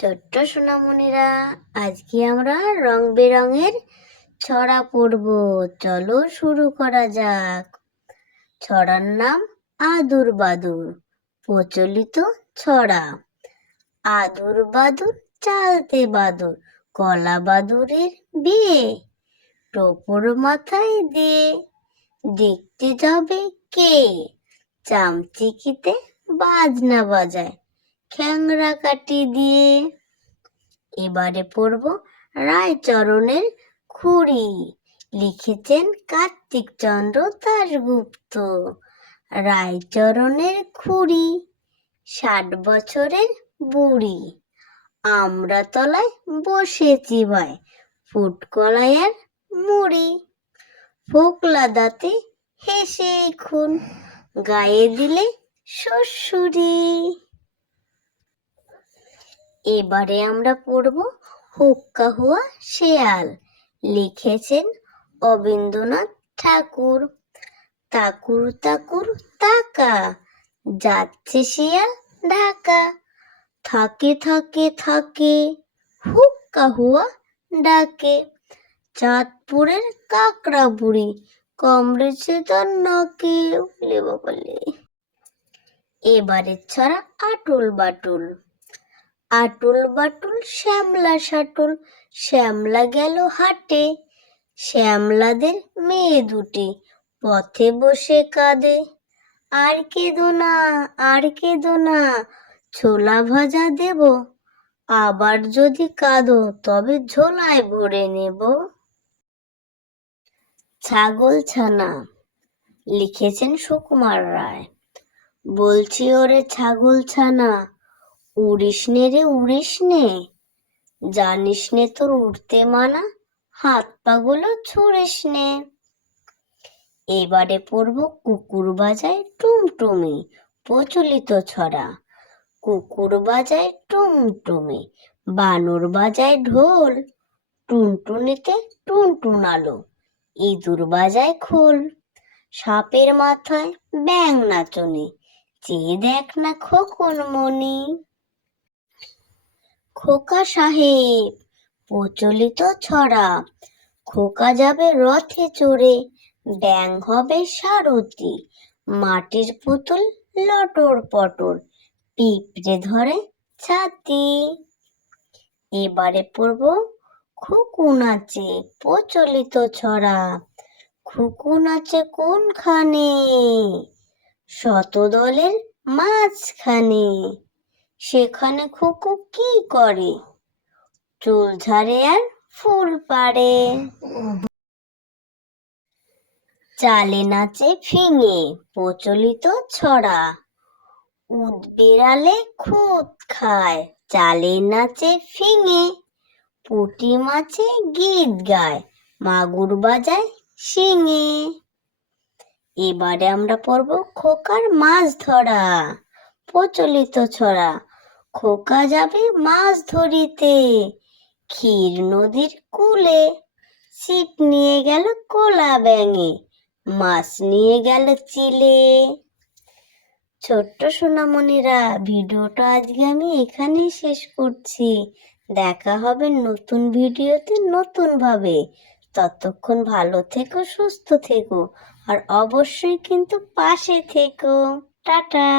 ছোট্ট সোনামণিরা, আজকে আমরা রং বেরঙের ছড়া পড়ব। চলো শুরু করা যাক। ছড়ার নাম আদুর বাদুর, প্রচলিত ছড়া। আদুর বাদুর চালতে বাদুর, কলা বাদুরের বিয়ে। টোপর মাথায় দিয়ে দেখতে যাবে কে? চামচিকিতে বাজনা বাজায় খ্যাংরা কাটি দিয়ে। এবারে পড়ব রায়চরণের খুড়ি। লিখেছেন কার্তিক চন্দ্র দাশগুপ্ত। রায়চরণের খুড়ি, ষাট বছরের বুড়ি। আমরা তলায় বসেছি ভাই ফুটকলাই আর মুড়ি। ফোকলা দাঁতে হেসে খুন, গায়ে দিলে শ্বশুরি এবারে আমরা পড়ব হুক্কা হুয়া শেয়াল। লিখেছেন অবীন্দ্রনাথ ঠাকুর। তাকুর তাকুর, তাকা। যাচ্ছে শিয়াল, ঢাকা। থাকে থাকে থাকে। হুক্কা হুয়া ডাকে। চাঁদপুরের কাকড়া বুড়ি কমরেছে তার নাকে। বলে এবারে ছড়া আটুল বাটুল। আটুল বাটুল, শ্যামলা সাটুল শ্যামলা গেল হাটে, শ্যামলাদের মেয়ে দুটি পথে বসে কাঁদে। আর কেঁদো না, আর কেঁদো না, ছোলা ভাজা দেব, আবার যদি কাঁদো তবে ঝোলায় ভরে নেব। ছাগল ছানা, লিখেছেন সুকুমার রায়। বলছি ওরে ছাগল ছানা উড়িস নে রে, উড়িস নে। জানিস নে তোর উড়তে মানা, হাত পাগুলো ছুড়িস নে। এবারে পড়ব কুকুর বাজায় টুমটুমি, প্রচলিত ছড়া। কুকুর বাজায় টুমটুমি, বানর বাজায় ঢোল, টুনটুনিতে টুনটুন আলো, ইঁদুর বাজায় খোল। সাপের মাথায় ব্যাং নাচনি, চেয়ে দেখ না খোকন মনি। খোকা সাহেব, প্রচলিত ছড়া। খোকা যাবে রথে চড়ে ব্যাং হবে সারথি। মাটির পুতুল লটর পটর, পিঁপড়ে ধরে ছাতি। এবারে পড়ব খুকু নাচে প্রচলিত ছড়া। খুকু নাচে কোনখানে? শতদলের মাঝখানে। সেখানে খুকু কি করে? চুল ঝাড়ে আর ফুল পাড়ে। চালে নাচে ফিঙে, প্রচলিত ছড়া। উদ বিড়ালে খুদ খায়, চালে নাচে ফিঙে। পুঁটি মাছে গীত গায়, মাগুর বাজায় শিঙে। এবারে আমরা পড়ব খোকার মাছ ধরা, প্রচলিত ছড়া। খোকা যাবে মাছ ধরিতে। ক্ষীর নদীর কূলে ছিপ নিয়ে গেল কোলা ব্যাঙে, মাছ নিয়ে গেল চিলে। ছোট্ট সোনামণিরা, ভিডিওটা আজকে আমি এখানেই শেষ করছি। দেখা হবে নতুন ভিডিওতে নতুনভাবে। ততক্ষণ ভালো থেকো, সুস্থ থেকো, আর অবশ্যই কিন্তু পাশে থেকো। টাটা।